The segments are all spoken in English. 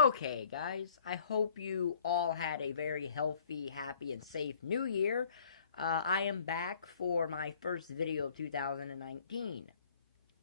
Okay, guys, I hope you all had a very healthy, happy, and safe new year. I am back for my first video of 2019.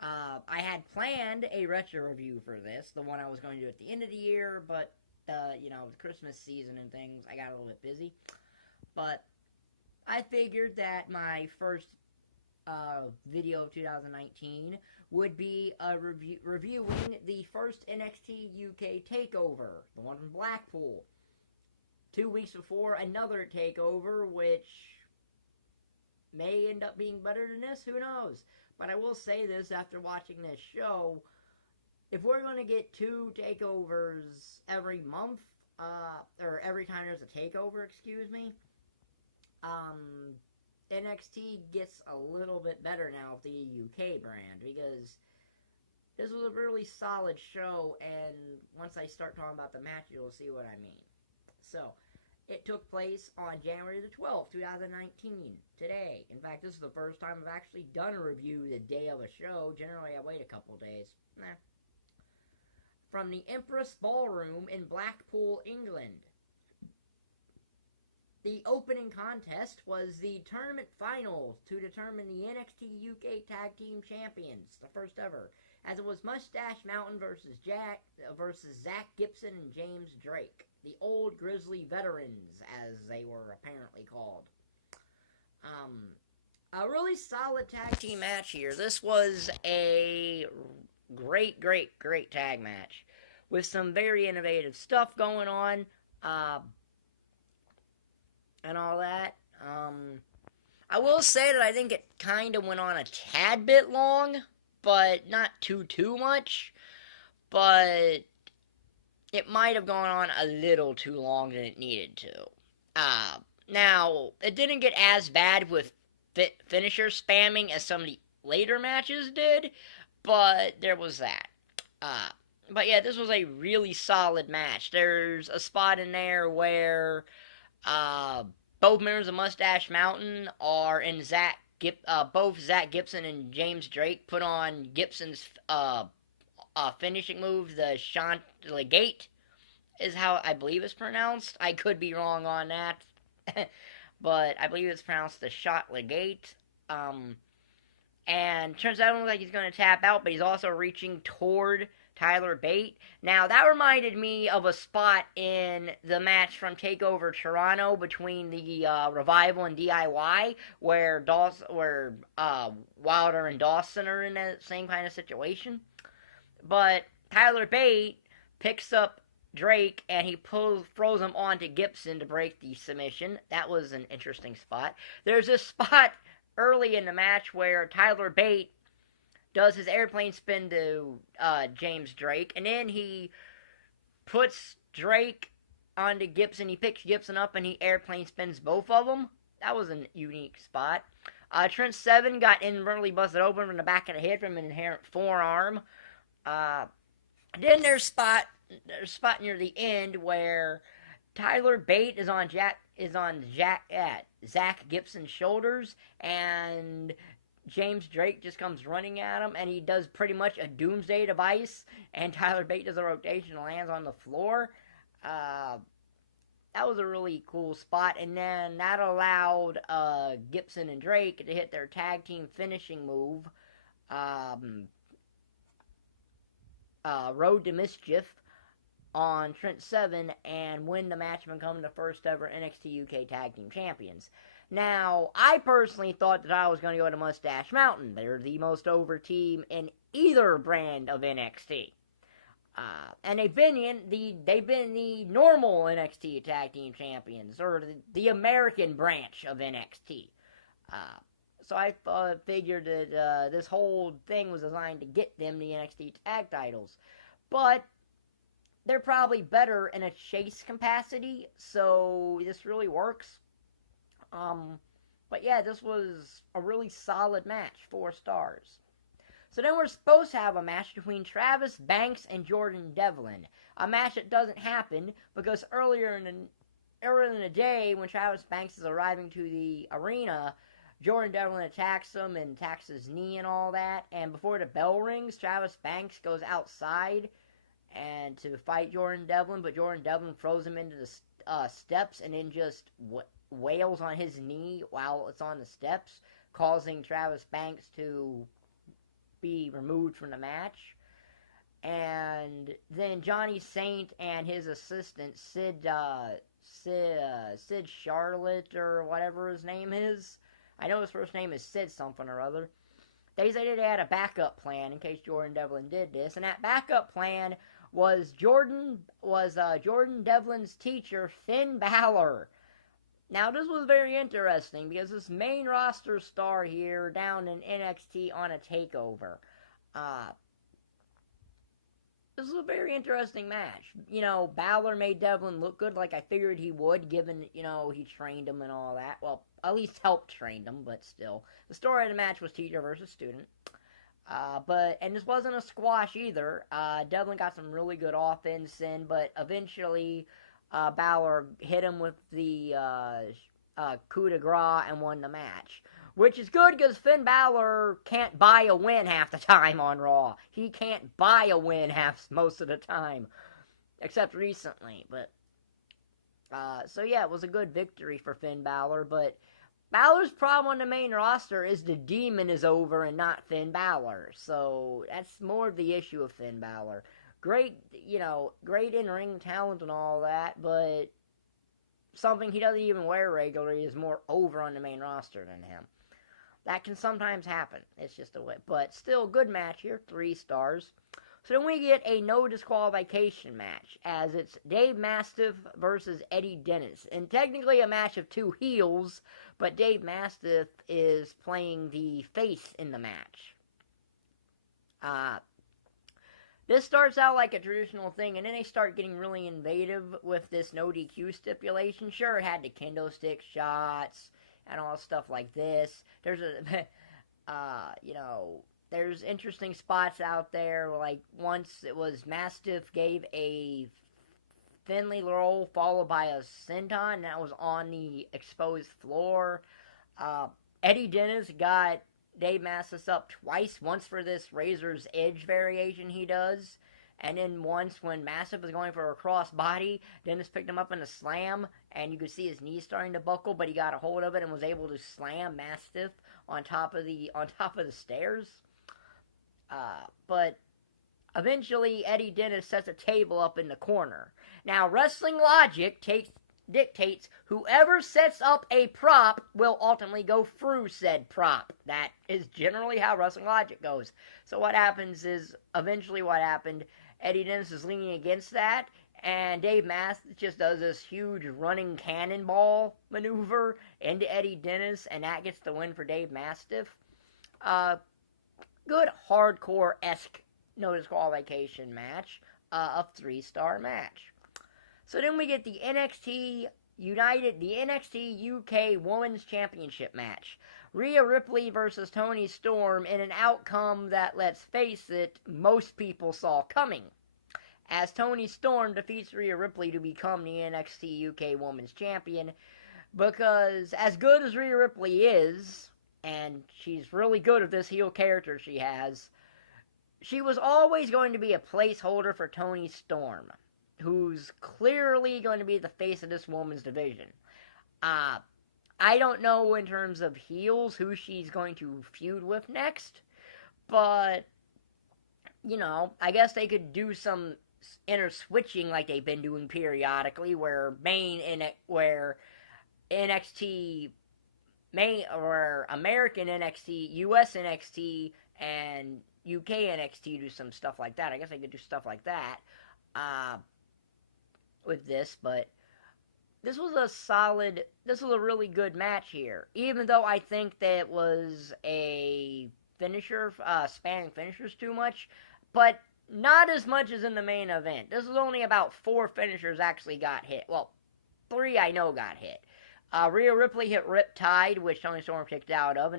I had planned a retro review for this, the one I was going to do at the end of the year, but, with Christmas season and things, I got a little bit busy. But I figured that my first video of 2019 would be reviewing the first NXT UK Takeover, the one from Blackpool. 2 weeks before another takeover, which may end up being better than this, who knows? But I will say this after watching this show, if we're going to get 2 takeovers every month, or every time there's a takeover, excuse me, NXT gets a little bit better now with the UK brand, because this was a really solid show, and once I start talking about the match, you'll see what I mean. So, it took place on January the 12th, 2019, today. In fact, this is the first time I've actually done a review the day of a show. Generally, I wait a couple days. From the Empress Ballroom in Blackpool, England. The opening contest was the tournament finals to determine the NXT UK Tag Team Champions, the first ever, as it was Moustache Mountain versus Zach Gibson and James Drake, the old Grizzly Veterans, as they were apparently called. A really solid tag team match here. This was a great tag match with some very innovative stuff going on. And all that. I will say that I think it kind of went on a tad bit long, but not too much. But it might have gone on a little too long than it needed to. Now, it didn't get as bad with finisher spamming as some of the later matches did, but there was that. But yeah, this was a really solid match. There's a spot in there where both members of Moustache Mountain are in both Zach Gibson and James Drake put on Gibson's finishing move, the Shant-Legate, is how I believe it's pronounced. I could be wrong on that, but I believe it's pronounced the Shant-Legate. And turns out it looks like he's going to tap out, but he's also reaching toward Tyler Bate. Now, that reminded me of a spot in the match from TakeOver Toronto between the Revival and DIY, where Wilder and Dawson are in that same kind of situation. But Tyler Bate picks up Drake, and he throws him onto Gibson to break the submission. That was an interesting spot. There's this spot early in the match where Tyler Bate does his airplane spin to James Drake, and then he puts Drake onto Gibson. He picks Gibson up, and he airplane spins both of them. That was a unique spot. Trent Seven got inadvertently busted open from the back of the head from an inherent forearm. Then there's a spot near the end where Tyler Bate is on Zach Gibson's shoulders, and James Drake just comes running at him, and he does pretty much a doomsday device, and Tyler Bate does a rotation and lands on the floor. That was a really cool spot, and then that allowed Gibson and Drake to hit their tag team finishing move, Road to Mischief, on Trent Seven, and win the match and become the first ever NXT UK Tag Team Champions. Now, I personally thought that I was going to go to Moustache Mountain. They're the most over team in either brand of NXT. And they've been the normal NXT Tag Team Champions, or the American branch of NXT. So I figured that this whole thing was designed to get them the NXT tag titles. But they're probably better in a chase capacity, so this really works. But yeah, this was a really solid match, 4 stars. So then we're supposed to have a match between Travis Banks and Jordan Devlin. A match that doesn't happen because earlier in the day, when Travis Banks is arriving to the arena, Jordan Devlin attacks him and attacks his knee and all that. And before the bell rings, Travis Banks goes outside and to fight Jordan Devlin, but Jordan Devlin throws him into the steps and then just wails on his knee while it's on the steps, causing Travis Banks to be removed from the match. And then Johnny Saint and his assistant Sid Charlotte or whatever his name is. I know his first name is Sid something or other. They said they had a backup plan in case Jordan Devlin did this, and that backup plan was Jordan Devlin's teacher, Finn Balor. Now, this was very interesting because this main roster star here down in NXT on a takeover. This was a very interesting match. You know, Balor made Devlin look good like I figured he would, given, you know, he trained him and all that. Well, at least helped train him, but still. The story of the match was teacher versus student. And this wasn't a squash either. Devlin got some really good offense in, but eventually Balor hit him with the coup de grace and won the match. Which is good because Finn Balor can't buy a win half the time on Raw. He can't buy a win most of the time. Except recently. But so yeah, it was a good victory for Finn Balor. But Balor's problem on the main roster is the Demon is over and not Finn Balor. So that's more of the issue of Finn Balor. Great in-ring talent and all that, but something he doesn't even wear regularly is more over on the main roster than him. That can sometimes happen. It's just a way. But still, good match here. 3 stars. So then we get a no disqualification match, as it's Dave Mastiff versus Eddie Dennis. And technically a match of 2 heels, but Dave Mastiff is playing the face in the match. This starts out like a traditional thing, and then they start getting really innovative with this no DQ stipulation. Sure, it had the kendo stick shots and all stuff like this. There's there's interesting spots out there. Like once it was Mastiff gave a Finley roll followed by a senton, and that was on the exposed floor. Eddie Dennis got Dave Mastiff up twice. Once for this Razor's Edge variation he does, and then once when Mastiff was going for a crossbody, Dennis picked him up in a slam, and you could see his knees starting to buckle, but he got a hold of it and was able to slam Mastiff on top of the stairs. But eventually, Eddie Dennis sets a table up in the corner. Now, wrestling logic dictates whoever sets up a prop will ultimately go through said prop. That is generally how wrestling logic goes. So what happens is, eventually what happened, Eddie Dennis is leaning against that, and Dave Mastiff just does this huge running cannonball maneuver into Eddie Dennis, and that gets the win for Dave Mastiff. Good hardcore-esque no disqualification match, a 3-star match. So then we get the NXT UK Women's Championship match. Rhea Ripley versus Toni Storm in an outcome that, let's face it, most people saw coming, as Toni Storm defeats Rhea Ripley to become the NXT UK Women's Champion, because as good as Rhea Ripley is, and she's really good at this heel character she has, she was always going to be a placeholder for Toni Storm, who's clearly going to be the face of this woman's division. I don't know in terms of heels who she's going to feud with next, but, you know, I guess they could do some inner switching like they've been doing periodically, where American NXT, US NXT, and UK NXT do some stuff like that. I guess they could do stuff like that with this, but this was a really good match here, even though I think that it was a finisher, spanning finishers too much, but not as much as in the main event. This was only about 4 finishers actually got hit. Well, 3 I know got hit. Rhea Ripley hit Riptide, which Toni Storm kicked out of,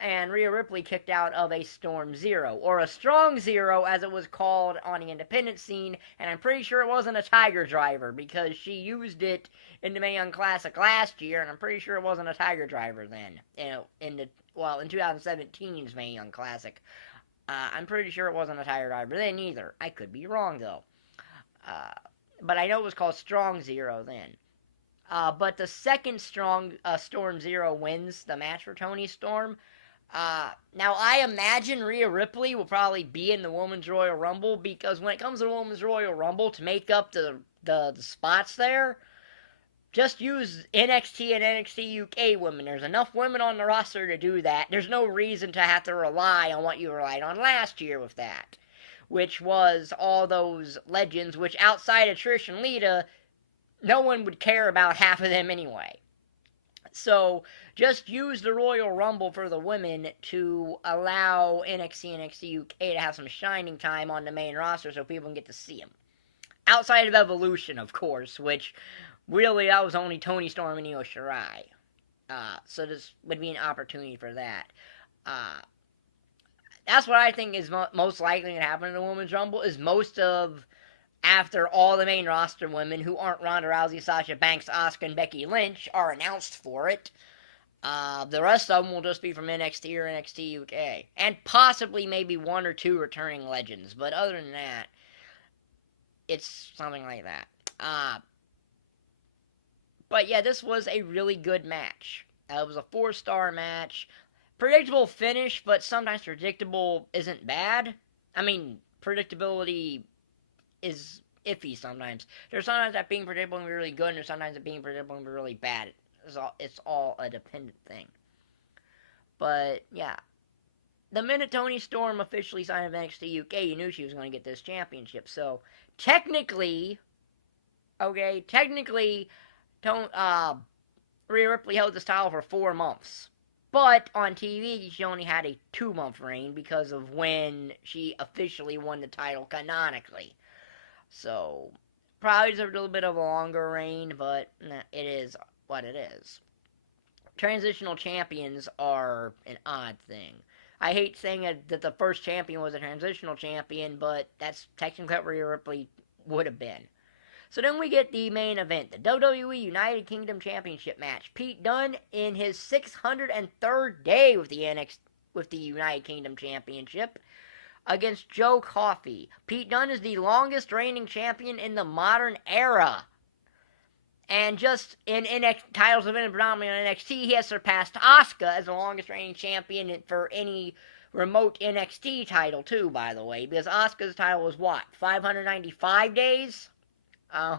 and Rhea Ripley kicked out of a Storm Zero, or a Strong Zero as it was called on the independent scene, and I'm pretty sure it wasn't a Tiger Driver, because she used it in the Mae Young Classic last year, and I'm pretty sure it wasn't a Tiger Driver then, in 2017's Mae Young Classic. I'm pretty sure it wasn't a tire driver then either. I could be wrong, though. But I know it was called Strong Zero then. But the second Storm Zero wins the match for Toni Storm. Now, I imagine Rhea Ripley will probably be in the Women's Royal Rumble, because when it comes to the Women's Royal Rumble, to make up the spots there, just use NXT and NXT UK women. There's enough women on the roster to do that. There's no reason to have to rely on what you relied on last year with that, which was all those legends, which outside of Trish and Lita, no one would care about half of them anyway. So, just use the Royal Rumble for the women to allow NXT and NXT UK to have some shining time on the main roster so people can get to see them. Outside of Evolution, of course, which really that was only Toni Storm and Io Shirai. So this would be an opportunity for that. That's what I think is most likely to happen in the Women's Rumble, is most of, after all the main roster women who aren't Ronda Rousey, Sasha Banks, Asuka, and Becky Lynch are announced for it, the rest of them will just be from NXT or NXT UK. And possibly maybe one or two returning legends. But other than that, it's something like that. But yeah, this was a really good match. It was a 4-star match. Predictable finish, but sometimes predictable isn't bad. I mean, predictability is iffy sometimes. There's sometimes that being predictable and really good, and there's sometimes that being predictable and really bad. It's all a dependent thing. But, yeah. The minute Toni Storm officially signed with NXT UK, you knew she was going to get this championship. So, technically, Rhea Ripley held this title for 4 months. But on TV, she only had a 2-month reign because of when she officially won the title canonically. So, probably deserved a little bit of a longer reign, but it is what it is. Transitional champions are an odd thing. I hate saying that the first champion was a transitional champion, but that's technically what Rhea Ripley would have been. So then we get the main event, the WWE United Kingdom Championship match. Pete Dunne in his 603rd day with the United Kingdom Championship against Joe Coffey. Pete Dunne is the longest reigning champion in the modern era. And just in titles event predominantly on NXT, he has surpassed Asuka as the longest reigning champion for any remote NXT title too, by the way. Because Asuka's title was what? 595 days? Yeah,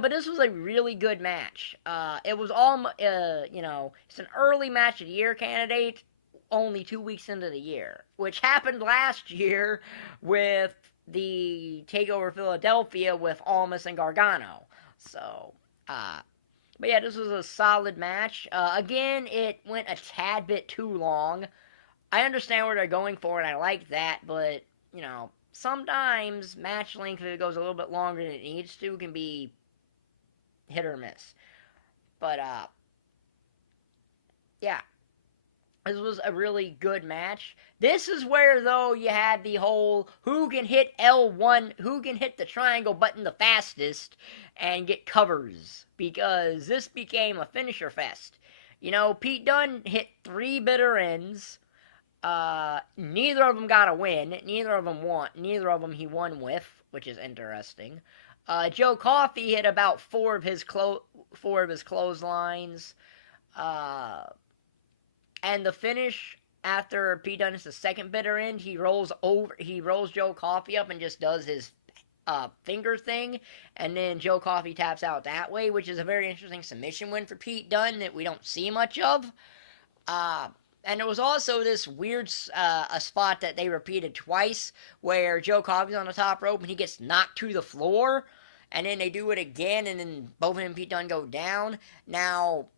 but this was a really good match. It was all, it's an early match of the year candidate, only 2 weeks into the year, which happened last year with the TakeOver Philadelphia with Almas and Gargano. So, but yeah, this was a solid match. Again, it went a tad bit too long. I understand what they're going for, and I like that, but, sometimes match length, if it goes a little bit longer than it needs to, can be hit or miss. But, yeah. This was a really good match. This is where, though, you had the whole who can hit L1, who can hit the triangle button the fastest and get covers. Because this became a finisher fest. Pete Dunne hit 3 bitter ends. Neither of them got a win. Neither of them won. Neither of them he won with, which is interesting. Joe Coffey hit about 4 of his clotheslines. And the finish, after Pete Dunne hits the second bitter end, he rolls Joe Coffey up and just does his finger thing, and then Joe Coffey taps out that way, which is a very interesting submission win for Pete Dunne that we don't see much of. And there was also this weird a spot that they repeated twice, where Joe Coffey's on the top rope and he gets knocked to the floor, and then they do it again, and then both of him and Pete Dunne go down. Now,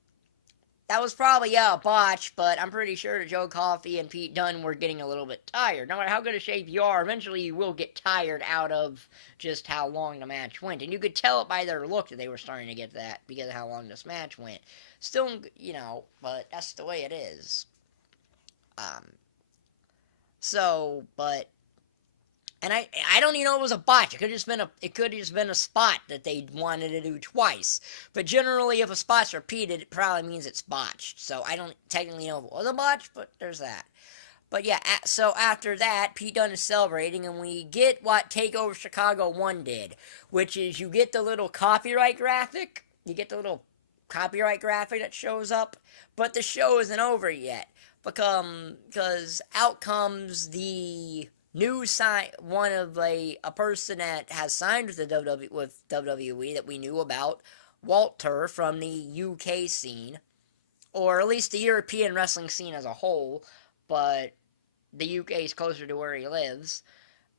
that was probably, a botch, but I'm pretty sure that Joe Coffey and Pete Dunne were getting a little bit tired. No matter how good a shape you are, eventually you will get tired out of just how long the match went. And you could tell it by their look that they were starting to get that because of how long this match went. Still, but that's the way it is. And I don't even know it was a botch. It could have just been a spot that they wanted to do twice. But generally, if a spot's repeated, it probably means it's botched. So I don't technically know if it was a botch, but there's that. But yeah, so after that, Pete Dunne is celebrating, and we get what TakeOver Chicago 1 did, which is you get the little copyright graphic. You get the little copyright graphic that shows up, but the show isn't over yet. Because out comes the new one of a person that has signed with WWE that we knew about, Walter from the UK scene, or at least the European wrestling scene as a whole, but the UK is closer to where he lives.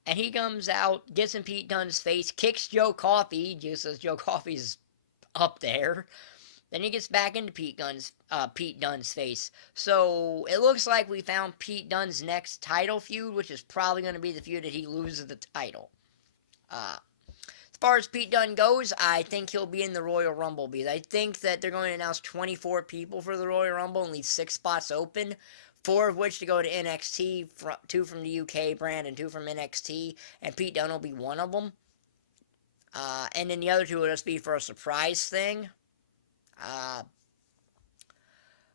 And he comes out, gets in Pete Dunne's face, kicks Joe Coffey, just as Joe Coffey's up there. Then he gets back into Pete Dunne's face. So it looks like we found Pete Dunne's next title feud, which is probably going to be the feud that he loses the title. As far as Pete Dunne goes, I think he'll be in the Royal Rumble, because I think that they're going to announce 24 people for the Royal Rumble and leave 6 spots open, 4 of which to go to NXT, 2 from the UK brand and 2 from NXT, and Pete Dunne will be one of them. And then the other 2 will just be for a surprise thing.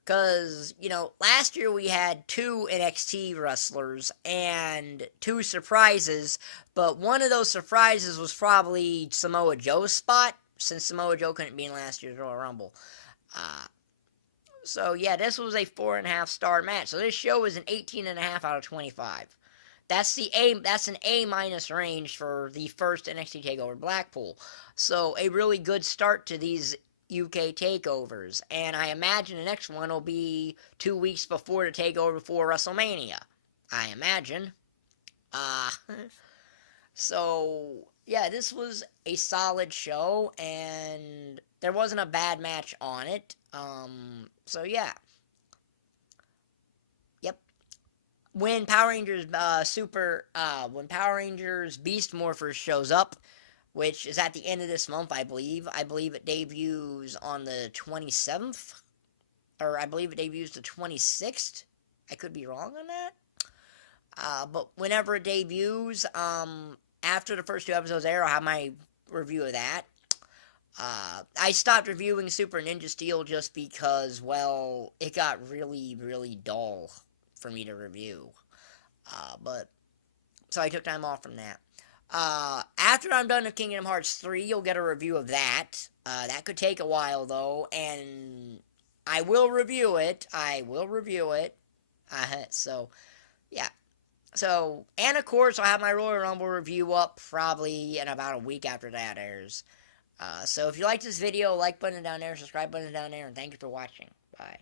Because, last year we had 2 NXT wrestlers and 2 surprises, but one of those surprises was probably Samoa Joe's spot, since Samoa Joe couldn't be in last year's Royal Rumble. So yeah, this was a 4.5 star match. So this show is an 18.5 out of 25. That's an A- range for the first NXT Takeover Blackpool. So a really good start to these UK takeovers, and I imagine the next one will be 2 weeks before the takeover before WrestleMania. I imagine. So yeah, this was a solid show, and there wasn't a bad match on it. So yeah. Yep. When Power Rangers when Power Rangers Beast Morphers shows up, which is at the end of this month, I believe. I believe it debuts on the 27th, or I believe it debuts the 26th. I could be wrong on that. But whenever it debuts, after the first 2 episodes air, I'll have my review of that. I stopped reviewing Super Ninja Steel just because, well, it got really, really dull for me to review. So I took time off from that. After I'm done with Kingdom Hearts 3, you'll get a review of that. That could take a while, though, and I will review it. So, yeah. So, and of course, I'll have my Royal Rumble review up probably in about a week after that airs. So if you like this video, like button down there, subscribe button down there, and thank you for watching. Bye.